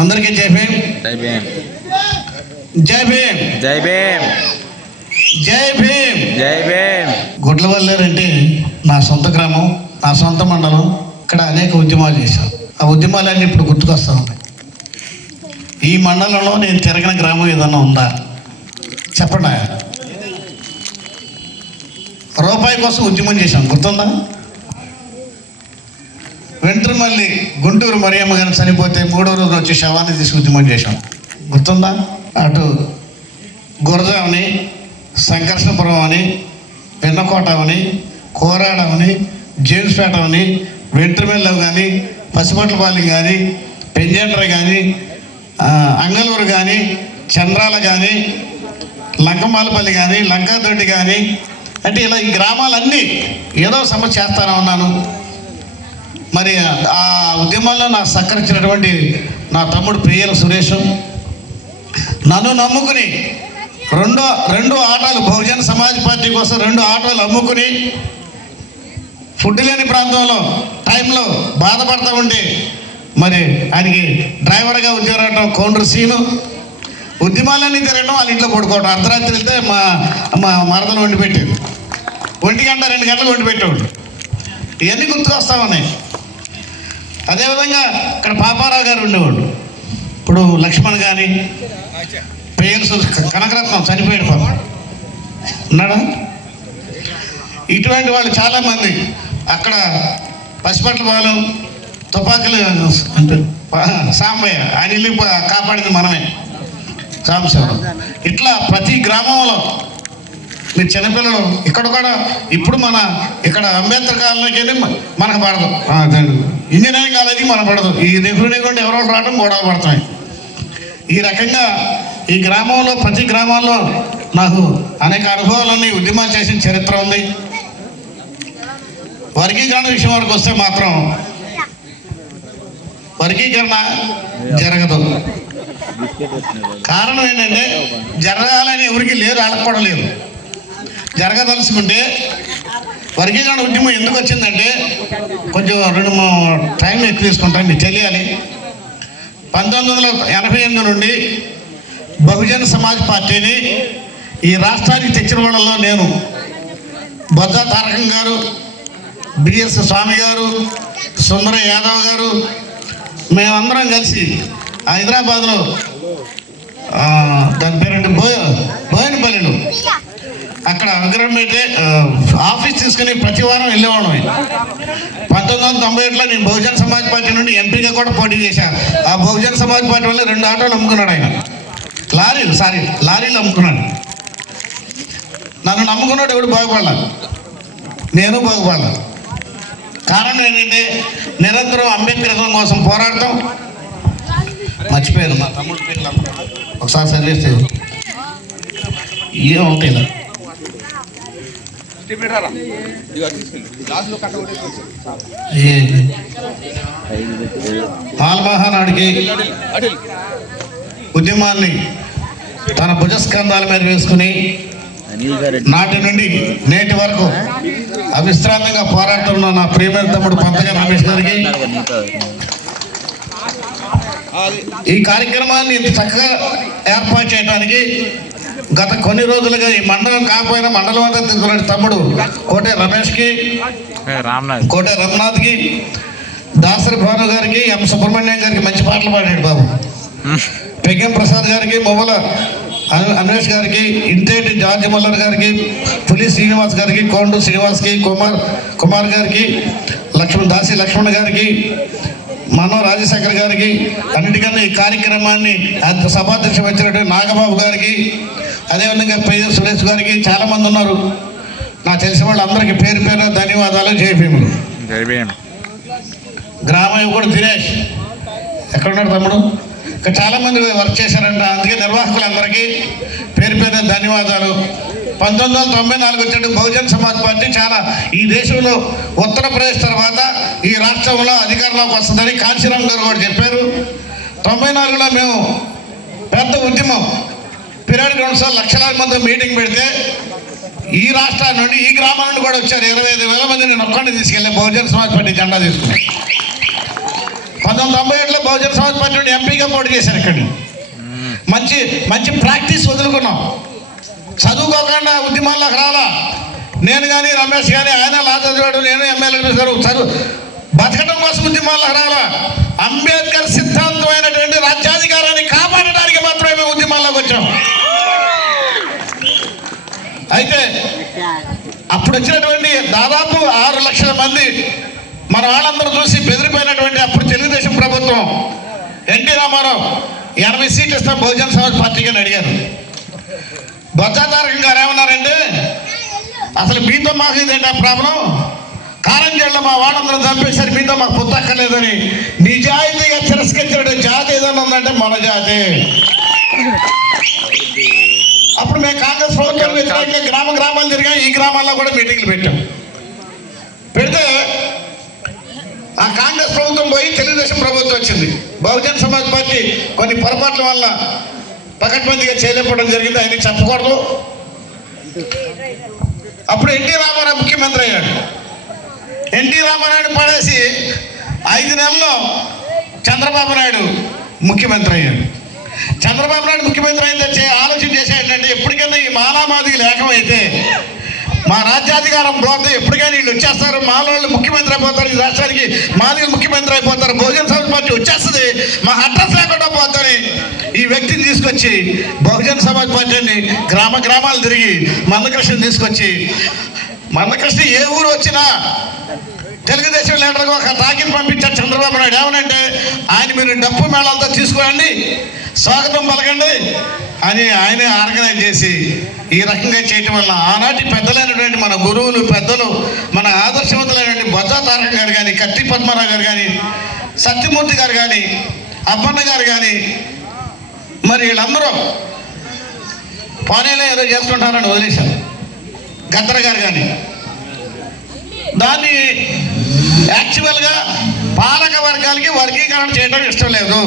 అందరికీ జై భీమ్. జై భీమ్. జై భీమ్. జై భీమ్. జై భీమ్. జై భీమ్. గుడ్లవల్లేరు అంటే నా సొంత గ్రామం, నా సొంత మండలం. ఇక్కడ అనేక ఉద్యమాలు చేశాం. ఆ ఉద్యమాలన్నీ ఇప్పుడు గుర్తుకొస్తా ఉన్నాయి. ఈ మండలంలో నేను తిరగిన గ్రామం ఏదన్నా ఉందా చెప్పండి. రూపాయి కోసం ఉద్యమం చేశాం, గుర్తుందా? వెంట్రుమల్లి గుంటూరు మరియమ్మ గారిని చనిపోతే 3వ రోజున వచ్చి శవాన్ని తీసి ఉద్యమం చేశాం, గుర్తుందా? అటు గురజామని, సంకర్షణపురం అని, పెన్నకోట అని, కోరాడమని, జేమ్స్పేట అని, వెంట్రుమెల్లి కానీ, పసిపట్లపాలెం కానీ, పెంజండ్ర కానీ, అంగళూరు కానీ, చంద్రాల కానీ, లంకమాలపల్లి కానీ, లంకాదొడ్డి కానీ, అంటే ఇలా ఈ గ్రామాలన్నీ ఏదో సమస్య చేస్తానే ఉన్నాను. మరి ఆ ఉద్యమంలో నాకు సహకరించినటువంటి నా తమ్ముడు ప్రియల సురేష్ నన్ను నమ్ముకుని రెండు ఆటోలు బహుజన సమాజ్ పార్టీ కోసం 2 ఆటోలు అమ్ముకుని ఫుడ్ లేని ప్రాంతంలో టైంలో బాధపడతా ఉంటే మరి ఆయనకి డ్రైవర్గా ఉద్యోగం కౌంటర్ సీను, ఉద్యమాలన్నీ తిరగడం, వాళ్ళ ఇంట్లో పడుకోవడం. అర్ధరాత్రి వెళ్తే మా మరదలు వండి పెట్టేది, 1 గంట 2 గంటలు వండి పెట్టేవాడు. ఇవన్నీ గుర్తుకొస్తా ఉన్నాయి. అదేవిధంగా ఇక్కడ పాపారావు గారు ఉండేవాడు. ఇప్పుడు లక్ష్మణ్ కానీ, పేర్స్ కనకరత్నం చనిపోయాడు పాప ఉన్నాడా. ఇటువంటి వాళ్ళు చాలామంది అక్కడ పసిపట్లపాలెం తుపాకులు అంటే సాంబయ్య ఆయన వెళ్ళి కాపాడింది మనమే, సాంబశివరావు. ఇట్లా ప్రతి గ్రామంలో మీరు చిన్నపిల్లలు ఇక్కడ కూడా ఇప్పుడు ఇక్కడ అంబేద్కర్ కాలనీకి మనకు పడదు, ఇంజనీరింగ్ కాలేజీకి మనకు పడదు. ఈ నెహ్రూ కొంటే ఎవరో రావడం గొడవ పడతాయి. ఈ రకంగా ఈ గ్రామంలో ప్రతి గ్రామాల్లో నాకు అనేక అనుభవాలన్నీ ఉద్యమాలు చేసిన చరిత్ర ఉంది. వర్గీకరణ విషయం వరకు వస్తే మాత్రం వర్గీకరణ జరగదు. కారణం ఏంటంటే జరగాలని ఎవరికి లేదు, ఆడకపోవడం లేదు. జరగదలుచుకుంటే వర్గీకరణ ఉద్యమం ఎందుకు వచ్చిందంటే కొంచెం 2-3 టైం ఎక్కువ తీసుకుంటాం, మీకు తెలియాలి. 1988 నుండి బహుజన సమాజ్ పార్టీని ఈ రాష్ట్రానికి తెచ్చిన వాళ్ళలో నేను, బొజ్జా తారకం గారు, బిఎస్ స్వామి గారు, సుందర యాదవ్ గారు, మేమందరం కలిసి హైదరాబాద్లో దాని పేరంటే బోయినపల్లిలో అక్కడ విగ్రహం పెట్టి ఆఫీస్ తీసుకుని ప్రతి వారం వెళ్ళేవాళ్ళం. 1997లో నేను బహుజన సమాజ్ పార్టీ నుండి ఎంపీగా కూడా పోటీ చేశాను. ఆ బహుజన సమాజ్ పార్టీ వల్ల 2 ఆటోలు అమ్ముకున్నాడు ఆయన, లారీలు అమ్ముకున్నాడు. నన్ను నమ్ముకున్నాడు, ఎవడు బాగుపడాలి, నేను బాగుపడాలి. కారణం ఏంటంటే నిరంతరం అంబేద్కరిజం కోసం పోరాడటం. మర్చిపోయాను మా తమ్ముడు పేరు, ఒకసారి సర్వీస్ ఏమవుతాయి ఇలా ఆల్మహానాడికి ఉద్యమాన్ని తన భుజస్కంధాల మీద వేసుకుని నాటి నుండి నేటి వరకు అవిశ్రాంతంగా పోరాడుతున్న నా ప్రియమైన తమ్ముడు పంతగా రమేష్ గారికి ఈ కార్యక్రమాన్ని ఇంత చక్కగా ఏర్పాటు చేయడానికి గత కొన్ని రోజులుగా ఈ మండలం కాకపోయినా మండలం అంతా తిరుగుతున్న తమ్ముడు కోటే రమేష్కి, కోటే రఘునాథ్కి, దాసరి భాను గారికి, ఎం సుబ్రహ్మణ్యం గారికి మంచి పాటలు పాడాడు బాబు, పెగ్గం ప్రసాద్ గారికి, మొవ్వల అన్వేష్ గారికి, ఇంటేటి జార్జి మల్లర్ గారికి, పులి శ్రీనివాస్ గారికి, కోండు శ్రీనివాస్కి, కుమార్ గారికి, దాసి లక్ష్మణ్ గారికి, మనో రాజశేఖర్ గారికి, అన్నిటికన్నా ఈ కార్యక్రమాన్ని సభాధ్యక్షం వచ్చినటువంటి నాగబాబు గారికి, అదేవిధంగా పేరు సురేష్ గారికి, చాలామంది ఉన్నారు. నాకు తెలిసిన వాళ్ళందరికీ పేరు పేరు ధన్యవాదాలు. జై భీములు. గ్రామం కూడా దినేష్ ఎక్కడున్నాడు తమ్ముడు, ఇంకా చాలామంది వర్క్ చేశారంట. అందుకే నిర్వాహకులందరికీ పేరు పేరు ధన్యవాదాలు. 1994 వచ్చే బహుజన సమాజ్ పార్టీ చాలా ఈ దేశంలో ఉత్తరప్రదేశ్ తర్వాత ఈ రాష్ట్రంలో అధికారంలోకి వస్తుందని కాంశీరామ్ గారు కూడా చెప్పారు. 94లో మేము పెద్ద ఉద్యమం పీరియడ్ గ్రౌండ్స్లో లక్షలాది మంది మీటింగ్ పెడితే ఈ రాష్ట్రాల నుండి ఈ గ్రామం నుండి కూడా వచ్చారు. 25,000 మంది నేను ఒక్కడిని తీసుకెళ్ళి బహుజన సమాజ్ పార్టీ జెండా తీసుకున్నాను. 1997లో బహుజన సమాజ్ పార్టీ నుండి ఎంపీగా పోటీ చేశాను. ఇక్కడ మంచి మంచి ప్రాక్టీస్ వదులుకున్నాం. చదువుకోకుండా ఉద్యమాల్లోకి రాలా. నేను కానీ రమేష్ కానీ, ఆయన లా చదివాడు, నేను ఎమ్మెల్యే చదువు బతకడం కోసం ఉద్యమాల్లోకి రాలా. అంబేద్కర్ సిద్ధాంతమైనటువంటి రాజ్యాధికారాన్ని కాపాడడానికి మాత్రమే ఉద్యమాల్లోకి వచ్చాం. అయితే అప్పుడు వచ్చినటువంటి దాదాపు 6 లక్షల మంది మన వాళ్ళందరూ చూసి బెదిరిపోయినటువంటి అప్పుడు తెలుగుదేశం ప్రభుత్వం ఎన్టీ రామారావు 80 సీట్లు ఇస్తాం బహుజన సమాజ్ పార్టీకి అని అడిగారు. బొత్స తారక గారు ఏమన్నారంటే, అసలు మీతో మాకు ఇదేంటి ప్రాబ్లం, కారంజేళ్ళలో మా వాళ్ళందరూ చంపేశారు, మీతో మాకు పుత్తక్కర్లేదని నిజాయితీగా తిరస్కరించిన జాతి ఏదైనా ఉందంటే మన జాతి. అప్పుడు మేము కాంగ్రెస్ ప్రభుత్వం వ్యతిరేకంగా గ్రామాలు తిరిగాం. ఈ గ్రామాల్లో కూడా మీటింగ్లు పెట్టాం. పెడితే ఆ కాంగ్రెస్ ప్రభుత్వం పోయి తెలుగుదేశం ప్రభుత్వం వచ్చింది. బహుజన సమాజ్ పార్టీ కొన్ని పొరపాట్ల వల్ల పకడ్బందీగా చేయలేకపోవడం జరిగింది. ఆయన చెప్పకూడదు. అప్పుడు ఎన్టీ రామారావు ముఖ్యమంత్రి అయ్యాడు. ఎన్టీ రామారావుని పడేసి 5 నెలల్లో చంద్రబాబు నాయుడు ముఖ్యమంత్రి అయ్యాడు. చంద్రబాబు నాయుడు ముఖ్యమంత్రి అయితే ఆలోచన చేసేటంటే, ఎప్పటికైనా ఈ మాలామాదిగలు ఏకమైతే మా రాజ్యాధికారం పోతే ఎప్పటికైనా వీళ్ళు వచ్చేస్తారు, మాలోళ్ళు ముఖ్యమంత్రి అయిపోతారు, ఈ రాష్ట్రానికి మాదిగలు ముఖ్యమంత్రి అయిపోతారు, బహుజన సమాజ్ పార్టీ వచ్చేస్తుంది, మా అడ్రస్ లేకుండా పోతారని ఈ వ్యక్తిని తీసుకొచ్చి బహుజన సమాజ్ పార్టీని గ్రామాలు తిరిగి మందకృష్ణని తీసుకొచ్చి, మందకృష్ణ ఏ ఊరు వచ్చినా తెలుగుదేశం లీడర్గా ఒక తాకిని పంపించారు చంద్రబాబు నాయుడు. ఏమనంటే, ఆయన మీరు డప్పు మేళాలతో తీసుకురండి, స్వాగతం పలకండి అని ఆయనే ఆర్గనైజ్ చేసి ఈ రకంగా చేయటం వల్ల ఆనాటి పెద్దలైనటువంటి మన గురువులు పెద్దలు, మన ఆదర్శవంతులైనటువంటి బొత్స తారక గారు కానీ, కత్తి పద్మారావు గారు కానీ, సత్యమూర్తి గారు కానీ, అప్పన్న గారు కానీ, మరి వీళ్ళందరూ పానేలో ఏదో చేసుకుంటారని వదిలేశారు. గద్దర గారు కానీ దాన్ని యాక్చువల్గా పాలక వర్గాలకి వర్గీకరణ చేయడం ఇష్టం లేదు.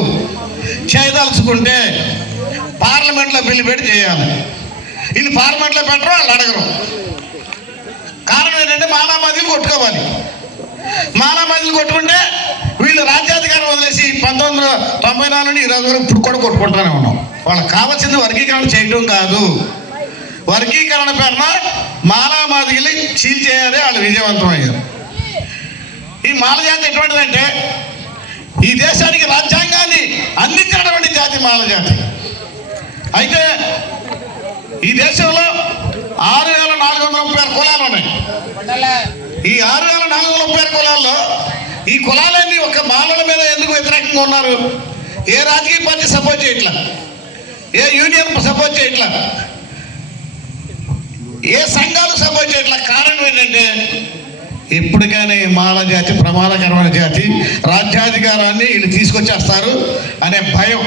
చేయదలుచుకుంటే పార్లమెంట్లో బిల్లు పెట్టి చేయాలి. వీళ్ళు పార్లమెంట్లో పెట్టరు, వాళ్ళు అడగరు. కారణం ఏంటంటే మాలామాదిలు కొట్టుకోవాలి. మాలామాదిలు కొట్టుకుంటే వీళ్ళు రాజ్యాధికారం వదిలేసి 1994 నుండి ఈ రోజు వరకు ఇప్పుడు కూడా కొట్టుకుంటూనే ఉన్నాం. వాళ్ళకి కావాల్సింది వర్గీకరణ చేయడం కాదు. వర్గీకరణ పేరున మాలామాదిగలు చీల్ చేయాలి. వాళ్ళు విజయవంతం అయ్యారు. ఈ మాల జాతి ఎటువంటిదంటే, ఈ దేశానికి రాజ్యాంగాన్ని అందించినటువంటి జాతి మాల జాతి. అయితే ఈ దేశంలో 6,436 కులాలు ఉన్నాయి. ఈ 6,436 కులాల్లో ఈ కులాలన్నీ ఒక మాలల మీద ఎందుకు వ్యతిరేకంగా ఉన్నారు? ఏ రాజకీయ పార్టీ సపోర్ట్ చేయట్లా, ఏ యూనియన్ సపోర్ట్ చేయట్లా, ఏ సంఘాలు సపోర్ట్ చేయట్లా. కారణం ఏంటంటే, ఎప్పటికైనా ఈ మాల జాతి ప్రమాదకరమైన జాతి, రాజ్యాధికారాన్ని వీళ్ళు తీసుకొచ్చేస్తారు అనే భయం.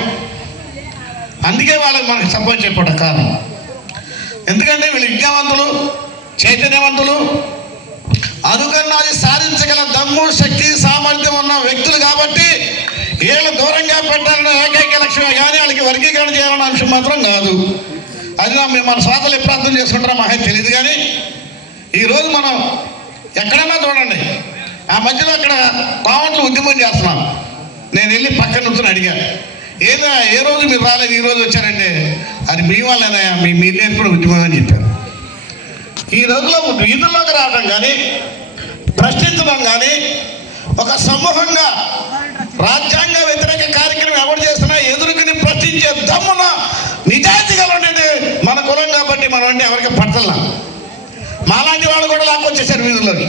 అందుకే వాళ్ళకి మనకు సపోర్ట్ చెప్పడం కారణం. ఎందుకంటే వీళ్ళు విద్యావంతులు, చైతన్యవంతులు, అనుకరణాన్ని సాధించగల దమ్ము, శక్తి, సామర్థ్యం ఉన్న వ్యక్తులు కాబట్టి వీళ్ళు దూరంగా పెట్టాలన్న ఏకైక లక్ష్యమే కానీ వాళ్ళకి వర్గీకరణ చేయాలన్న అంశం మాత్రం కాదు. అది మన స్వాతలు ఎప్పుడు అర్థం చేసుకుంటారో మాకు తెలియదు. కానీ ఈరోజు మనం ఎక్కడైనా చూడండి, ఆ మధ్యలో అక్కడ కామెంట్లు ఉద్యమం చేస్తున్నాం. నేను వెళ్ళి పక్కన నుంచుని అడిగాను, ఏదో ఏ రోజు మీరు రాలేదు, ఈ రోజు వచ్చారంటే అది మీ వాళ్ళైనా మీరు నేర్పుకున్న ఉద్యమం అని చెప్పారు. ఈ రోజులో వీధుల్లోకి రావడం కానీ, ప్రశ్నించడం కానీ, ఒక సమూహంగా రాజ్యాంగ వ్యతిరేక కార్యక్రమం ఎవరు చేస్తున్నా ఎదురుకుని ప్రశ్నించే దమ్మున నిజాయితీగా ఉండేది మన కులం కాబట్టి మనం అంటే ఎవరికి పడతల్లా. మాలాంటి వాళ్ళు కూడా లాక్కొచ్చేసారు వీధుల్లోకి.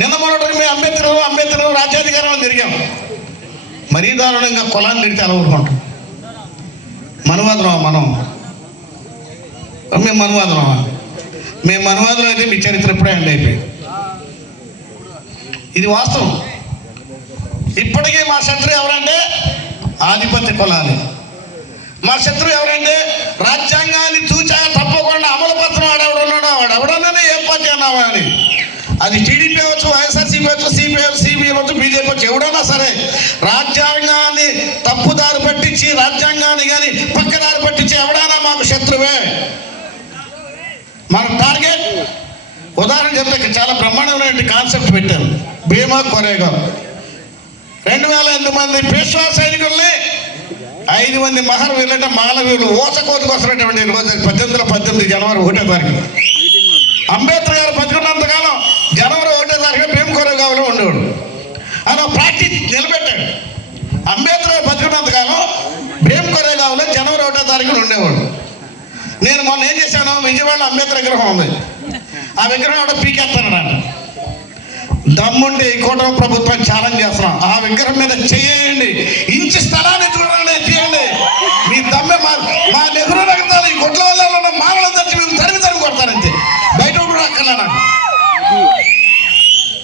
నిన్న మొదటి మేము అంబేద్కర్ రాజ్యాధికారం తిరిగాం. మరీ దారుణంగా కులాన్ని తిడితే అలా ఊరుకుంటాం. మనం మేము మనువాదులం అయితే మీ చరిత్ర ఎప్పుడే ఎండ్ అయిపోయింది. ఇది వాస్తవం. ఇప్పటికీ మా శత్రువు ఎవరంటే ఆధిపత్య కులాలు. మా శత్రువు ఎవరంటే రాజ్యాంగాన్ని తూచాగా తప్పకుండా అమలు పత్రం వాడు ఎవడన్నా ఏ పార్టీ అన్నావా అని. అది టీడీపీ అవచ్చు, వైఎస్ఆర్సీపీ అవచ్చు, సిపిఐ అవచ్చు, బీజేపీ అవచ్చు, ఎవడన్నా సరే రాజ్యాంగాన్ని తప్పుదారి పట్టించి, రాజ్యాంగాన్ని కానీ పక్కదారి పట్టించి ఎవడన్నా మాకు శత్రువే. మన టార్గెట్ ఉదాహరణ చెప్తే చాలా బ్రహ్మాండమైన కాన్సెప్ట్ పెట్టారు, భీమా కొరేగా. 2008 మంది పేష్వా సైనికుల్ని 5 మంది మహర్వీరులంటే మాలవీరులు ఓసకోతకు వస్తున్నటువంటి రోజు 1818 జనవరి 1వ తారీఖు. అంబేద్కర్ గారు బతుకున్నంతకాలం జనవరి 1వ తారీఖు భీమకోరేగావ్లో ఉండేవాడు. ఆయన ప్రాక్టీస్ నిలబెట్టాడు. అంబేద్కర్ గారు బతుకున్నంతకాలం భీమకోరేగావ్లో జనవరి 1వ తారీఖున ఉండేవాడు. నేను మొన్న ఏం చేశాను, విజయవాడలో అంబేద్కర్ విగ్రహం ఉంది. ఆ విగ్రహం కూడా పీకేస్తాను. దమ్ముండి ఈ కూటమి ప్రభుత్వాన్ని ఛాలెంజ్ చేస్తున్నాం. ఆ విగ్రహం మీద చేయండి, ఇంచు స్థలాన్ని చూడండి, చేయండి. మీ దమ్మె మా నెహ్రూ నగరాలు ఈ గుడ్ల వల్ల ఉన్న మామూలు తెచ్చి మేము తరిమి కొడతారంతే, బయట కూడా అక్కర్లే.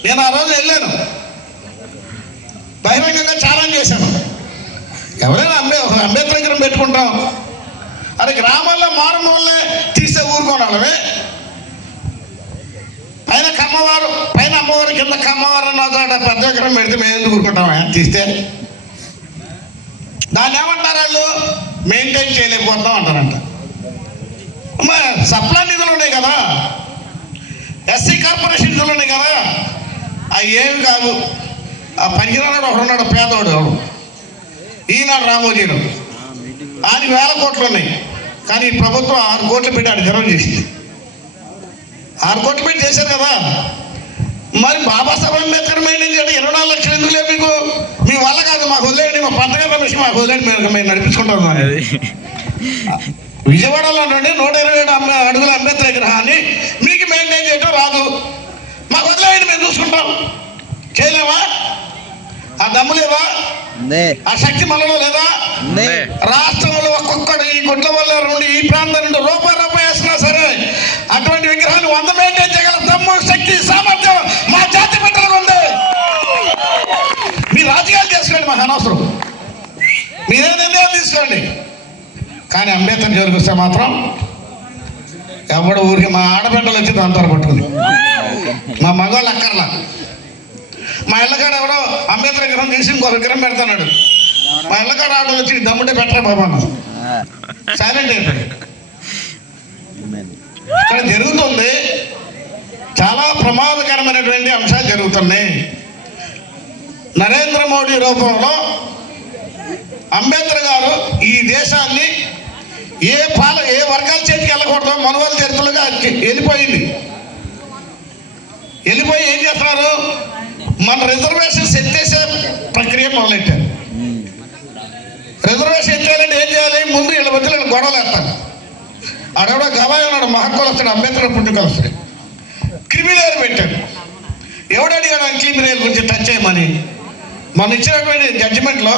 నేను ఆ రోజు వెళ్ళాను, బహిరంగంగా ఛాలెంజ్ చేశాను. ఎవరైనా అంబేద్కర్ విగ్రహం పెట్టుకుంటాం, అది గ్రామాల్లో మారుమూలనే తీసే ఊరుకోనాలమే. పైన కమ్మవారు, పైన అమ్మవారు, కింద కమ్మవారు అన్న చోట పెద్ద విగ్రహం పెడితే మేము ఎందుకు ఊరుకుంటాం తీస్తే? దాన్ని ఏమంటారు వాళ్ళు, మెయింటైన్ చేయలేకపోతాం అంటారంట. సప్లా నిధులు ఉన్నాయి కదా, ఎస్సీ కార్పొరేషన్ నిధులు ఉన్నాయి కదా, అవి ఏమి కాదు. ఆ పనికిరాడు ఒకడున్నాడు, పేదవాడు, ఈనాడు రామోజీడు, ఆయనకి 1000 కోట్లు ఉన్నాయి. కానీ ఈ ప్రభుత్వం 6 కోట్లు పెట్టి ఆడు జనం చేసింది. 6 కోట్లు పెట్టి చేశారు కదా. మరి బాబాసాహెబ్ అంబేద్కర్ మెయింటైన్ చేయడం 24 లక్షలు ఎందుకు లేదు మీకు? మీ వల్ల కాదు, మాకు వదిలేయండి, మా పథకాల విషయం మాకు వదిలేండి, మేము నడిపించుకుంటాం. విజయవాడలో నుండి 127 అడుగుల అంబేద్కర్ విగ్రహాన్ని మీకు మెయింటైన్ చేయడం రాదు, మాకు వదిలేయండి, మేము చూసుకుంటాం. చేయలేమా? ఆ దమ్ము లేదా? ఆ శక్తి మనలో లేదా? రాష్ట్రంలో ఒక్కొక్కడు ఈ గుడ్ల వల్ల నుండి ఈ ప్రాంతం నుండి రూపాయి వేసినా సరే అటువంటి విగ్రహాన్ని 100 మెయింటైన్ చేయగల దమ్ము, శక్తి, సామర్థ్యం మా జాతి బిడ్డలకు ఉంది. మీ రాజకీయాలు చేసుకోండి, మాకు అనవసరం, మీరే నిర్ణయం తీసుకోండి. కానీ అంబేద్కర్ జోలికి వస్తే మాత్రం ఎవడు ఊరికి, మా ఆడబిడ్డలు వచ్చి దాంతో పట్టుకుంది, మా మగవాళ్ళు అక్కర్లా. మా ఇళ్ళకాడ ఎవడో అంబేద్కర్ విగ్రహం తీసి ఇంకో విగ్రహం పెడతాడు. మా ఇళ్ళకాడ ఆడలు వచ్చి దమ్ముంటే పెట్టరా బాబా సైలెంట్ అయిపోయి. ఇక్కడ జరుగుతుంది చాలా ప్రమాదకరమైనటువంటి అంశాలు జరుగుతున్నాయి. నరేంద్ర మోడీ రూపంలో అంబేద్కర్ గారు ఈ దేశాన్ని ఏ వర్గాల చేతికి వెళ్ళకూడదు మనువాళ్ళ చరిత్రలుగా వెళ్ళిపోయింది. వెళ్ళిపోయి ఏం చేస్తున్నారు, మన రిజర్వేషన్స్ ఎత్తేసే ప్రక్రియ మొదలెట్టారు. రిజర్వేషన్ ఎత్తేయాలంటే ఏం చేయాలి, ముందు వీళ్ళ మధ్యలో గొడవలు ఎత్తారు. ఆడెవడో గవాయి ఉన్నాడు, మహాకులస్తుడు, అంబేద్కర్ పుట్టుకొస్తాడు, క్రిమిలేయర్ పెట్టాడు. ఎవడు అడిగాడు క్రిమిలేయర్ గురించి టచ్ చేయమని? మన ఇచ్చినటువంటి జడ్జిమెంట్లో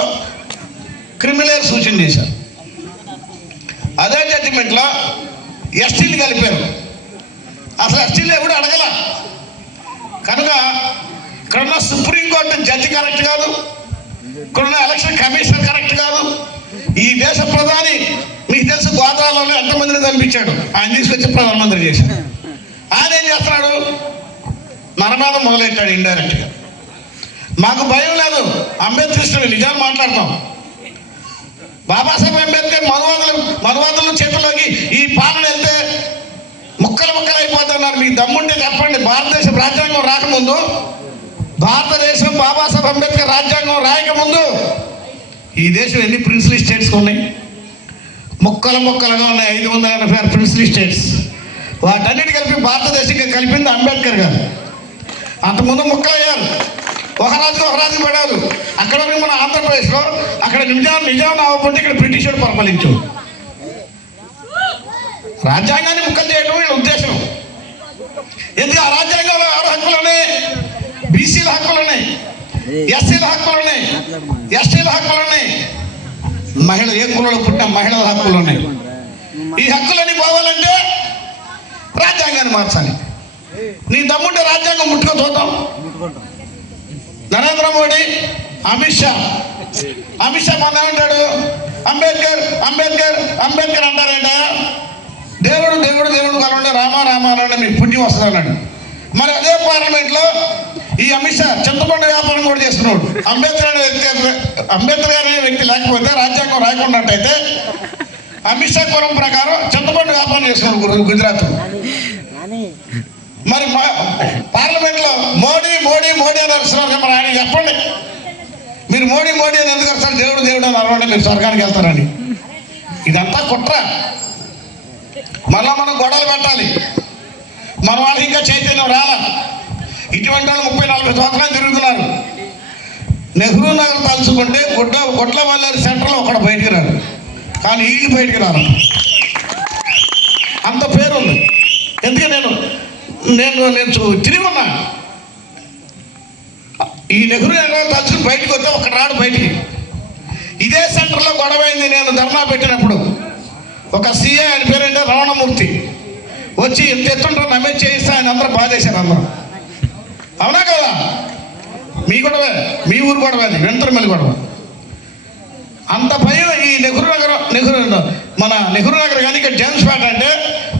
క్రిమిలేయర్ సూచన చేశారు. అదే జడ్జిమెంట్లో ఎస్టీలు కలిపారు. అసలు ఎస్టీలు ఎవడు అడగల. కనుక ఇక్కడున్న సుప్రీంకోర్టు జడ్జి కరెక్ట్ కాదు, ఇక్కడున్న ఎలక్షన్ కమిషనర్ కరెక్ట్ కాదు. ఈ దేశ ప్రధాని మీకు తెలుసు గోదావరిలో ఎంతమందిని కనిపించాడు, ఆయన తీసుకొచ్చి ప్రధానమంత్రి చేశాడు. ఆయన ఏం చేస్తున్నాడు, మన మీద మొదలెట్టాడు ఇండైరెక్ట్గా. మాకు భయం లేదు, అంబేద్కర్ నిజాలు మాట్లాడతాం. బాబాసాహెబ్ అంబేద్కర్ మనువాదుల చేతుల్లోకి ఈ పాలన వెళ్తే ముక్కలు అయిపోతున్నారు. మీకు దమ్ముంటే చెప్పండి, భారతదేశం రాజ్యాంగం రాకముందు, భారతదేశం బాబాసాహెబ్ అంబేద్కర్ రాజ్యాంగం రాయకముందు ఈ దేశం ఎన్ని ప్రిన్స్లీ స్టేట్స్ ఉన్నాయి? ముక్కలుగా ఉన్నాయి, 586 ప్రిన్స్లీ స్టేట్స్. వాటన్నిటి కలిపి భారతదేశంగా కలిపింది అంబేద్కర్ గారు. అంతకుముందు ముక్కలయ్యారు, ఒక రాజుకి పడారు. అక్కడ మన ఆంధ్రప్రదేశ్లో అక్కడ నిజాం అవ్వకుంటే ఇక్కడ బ్రిటిష్ వాడు పరిపాలించు. రాజ్యాంగాన్ని ముక్కలు చేయడం వీళ్ళ ఉద్దేశం. ఎందుకు? ఆ రాజ్యాంగంలో 6 హక్కులు ఉన్నాయి, బీసీల హక్కులు ఉన్నాయి, ఎస్సీల హక్కులు ఉన్నాయి, ఎస్టీల హక్కులు ఉన్నాయి, మహిళలు ఏ కులంలో పుట్టిన మహిళల హక్కులు ఉన్నాయి. ఈ హక్కులన్నీ పోవాలంటే రాజ్యాంగాన్ని మార్చాలి. నీ దమ్ముంటే రాజ్యాంగం ముట్టుకో చూద్దాం. నరేంద్ర మోడీ, అమిత్ షా మన ఏమంటాడు, అంబేద్కర్ అంటారంట. దేవుడు కలవండి, రామ అనండి, మీకు పుణ్యం వస్తుంది అన్నాడు. మరి అదే పార్లమెంట్లో ఈ అమిత్ షా చింతపండు వ్యాపారం కూడా చేస్తున్నాడు. అంబేద్కర్ అనే వ్యక్తి లేకపోతే రాజ్యాంగం రాయకున్నట్టయితే అమిత్ షా కులం ప్రకారం చింతపండు వ్యాపారం చేస్తున్నాడు గుజరాత్. మరి పార్లమెంట్లో మోడీ అని అరుస్తున్నారు. మరి ఆయన చెప్పండి, మీరు మోడీ మోడీ అని ఎందుకు వస్తారు? దేవుడు దేవుడు అని అరవండి, మీరు స్వర్గానికి వెళ్తారని. ఇదంతా కుట్ర. మళ్ళా మనం గొడవలు పెట్టాలి. మన వాళ్ళకి ఇంకా చైతన్యం రాలా. ఇటువంటి వాళ్ళు 30-40 సంవత్సరాలు తిరుగుతున్నారు. నెహ్రూ నగర్ తలుచుకుంటే గుడ్లమల్లేరు సెంటర్లో ఒకడు బయటికి రాడు, కానీ వీళ్ళు బయటికి రారు. అంత పేరుంది. ఎందుకే నేను తిరిగి ఉన్నా. ఈ నెహ్రూ నగర్ తలుచుకుని బయటకు వస్తే ఒకడు రాడు బయటికి. ఇదే సెంటర్లో గొడవైంది. నేను ధర్నా పెట్టినప్పుడు ఒక సీఏ, ఆయన పేరంటే రమణమూర్తి, వచ్చి ఎంత ఎత్తుంటారో నమ్మే చేయిస్తే ఆయన అందరూ బాధేశారు. అందరూ అవునా కదా? మీ గొడవే, మీ ఊరు గొడవ, అది వెంట్రుమల్లి గొడవ. అంత భయం ఈ మన నెహ్రూ నగర్ కానీ ఇక్కడ జేమ్స్పేట అంటే,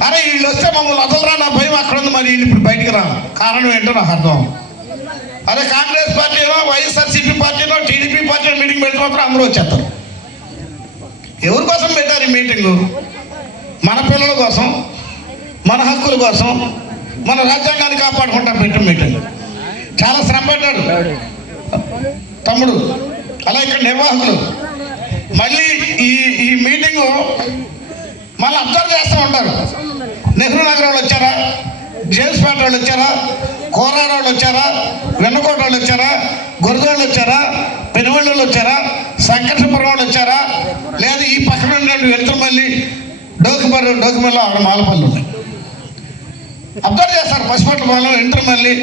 అరే వీళ్ళు వస్తే మమ్మల్ని వదలరా, నా భయం అక్కడ ఉంది, మరి వీళ్ళు ఇప్పుడు బయటికి రా. కారణం ఏంటో నాకు అర్థం. అదే కాంగ్రెస్ పార్టీనో, వైఎస్ఆర్సీపీ పార్టీనో, టీడీపీ పార్టీ మీటింగ్ పెడితే మాత్రం అందరూ వచ్చేస్తారు. ఎవరి కోసం పెట్టారు ఈ మీటింగు? మన పిల్లల కోసం, మన హక్కుల కోసం, మన రాజ్యాంగాన్ని కాపాడుకుంటా పెట్టిన మీటింగ్. చాలా శ్రమ పడ్డాడు తమ్ముడు. అలా ఇక్కడ నిర్వాహకులు మళ్ళీ ఈ మీటింగు మళ్ళీ అబ్జర్వ్ చేస్తూ ఉంటారు. నెహ్రూ నగర్ వాళ్ళు వచ్చారా, జేమ్స్పేట వాళ్ళు వచ్చారా, కోరాడ వాళ్ళు వచ్చారా, వెన్నకోట వాళ్ళు వచ్చారా, గురజోళ్ళు వచ్చారా, పెనుగొండ వాళ్ళు వచ్చారా, సంకర్షపురం వాళ్ళు వచ్చారా, లేదా ఈ పక్కన వెళ్తుమల్లి డోకుమల్లో ఆవిడ మాలపల్లి ఉన్నాయి. అబ్జర్వ్ చేస్తారు. పసిపట్ల పాలెం, ఎంట్రమల్లి,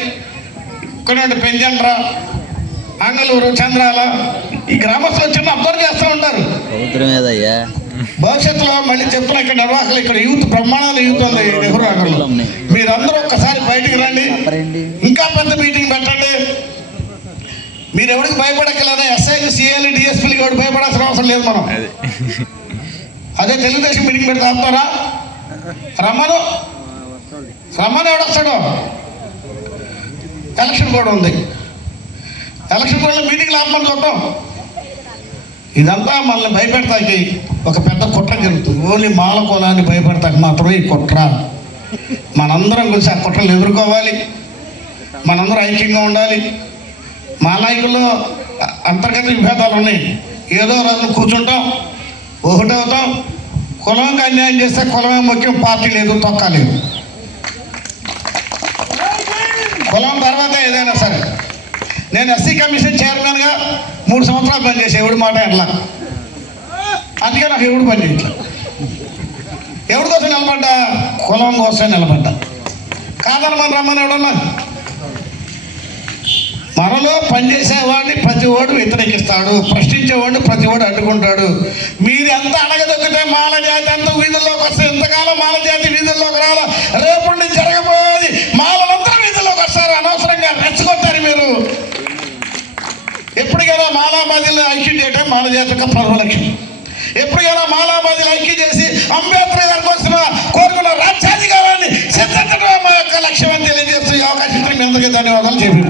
ఇక్కడ పెంజండ్ర, అంగళూరు, చంద్రాల, ఈ గ్రామస్తులు వచ్చి అబ్జర్వ్ చేస్తూ ఉంటారు. భవిష్యత్తులో మళ్ళీ చెప్తున్నా, ఇక్కడ నిర్వాహకులు, ఇక్కడ యూత్, బ్రహ్మాండాల యూత్ ఉంది నెహ్రూ నగర్లో. మీరందరూ ఒక్కసారి బయటికి రండి, ఇంకా పెద్ద మీటింగ్ పెట్టండి. మీరు ఎవరికి భయపడక్కలేదా? ఎస్ఐలు, సిఐలు, డిఎస్పీలకి ఎవరికి భయపడాల్సిన అవసరం లేదు. మనం అదే తెలుగుదేశం మీటింగ్ పెడితే ఆపుతారా? రమ్మను ఎవడొస్తాడో. ఎలక్షన్ కూడా ఉంది. ఎలక్షన్ కూడా మీటింగ్లు ఆపమని చూద్దాం. ఇదంతా మనల్ని భయపెడతాకి ఒక పెద్ద కుట్ర జరుగుతుంది. ఓన్లీ మాల కులాన్ని భయపెడతాకి మాత్రమే ఈ కుట్ర. మనందరం కలిసి ఆ కుట్రలు ఎదుర్కోవాలి. మనందరం ఐక్యంగా ఉండాలి. మా నాయకుల్లో అంతర్గత విభేదాలు ఉన్నాయి. ఏదో రోజు కూర్చుంటాం, ఒకటవుతాం. కులంకి అన్యాయం చేస్తే కులమే ముఖ్యం, పార్టీ లేదు, తొక్క లేదు. కులం తర్వాత ఏదైనా సరే. నేను ఎస్సీ కమిషన్ చైర్మన్గా 3 సంవత్సరాలు పనిచేసా. ఎవడి మాట ఎట్లా, అందుకే నాకు ఎవడు పని చేయట్లా. ఎవరి కోసం నిలబడ్డా? కులం కోసం నిలబడ్డా. కాదని మన రమ్మని ఎవడన్నా. మనలో పనిచేసేవాడిని ప్రతి వాడు వ్యతిరేకిస్తాడు, ప్రశ్నించేవాడిని ప్రతి వాడు అడ్డుకుంటాడు. మీరు ఎంత అడగదొక్కితే మాల జాతి అంత వీధుల్లోకి వస్తే, ఇంతకాలం మాల జాతి వీధుల్లోకి రాలా, రేపటి నుంచి జరగబోయేది మాలందరూ వీధుల్లోకి వస్తారు. అనవసరంగా రెచ్చగొట్టారు మీరు. ఎప్పటికైనా మాలాబాదీలను ఐక్యం చేయటం మాల జాతి యొక్క ప్రథమ లక్ష్యం. ఎప్పటికైనా మాలాబాదీలు ఐక్యం చేసి అంబేద్కర్ గారి కోసం కోరుకున్న రాజ్యాధికారాన్ని సిద్ధించడం మా యొక్క లక్ష్యం అని తెలియజేస్తూ ఈ అవకాశం మీ అందరికీ ధన్యవాదాలు చెప్పి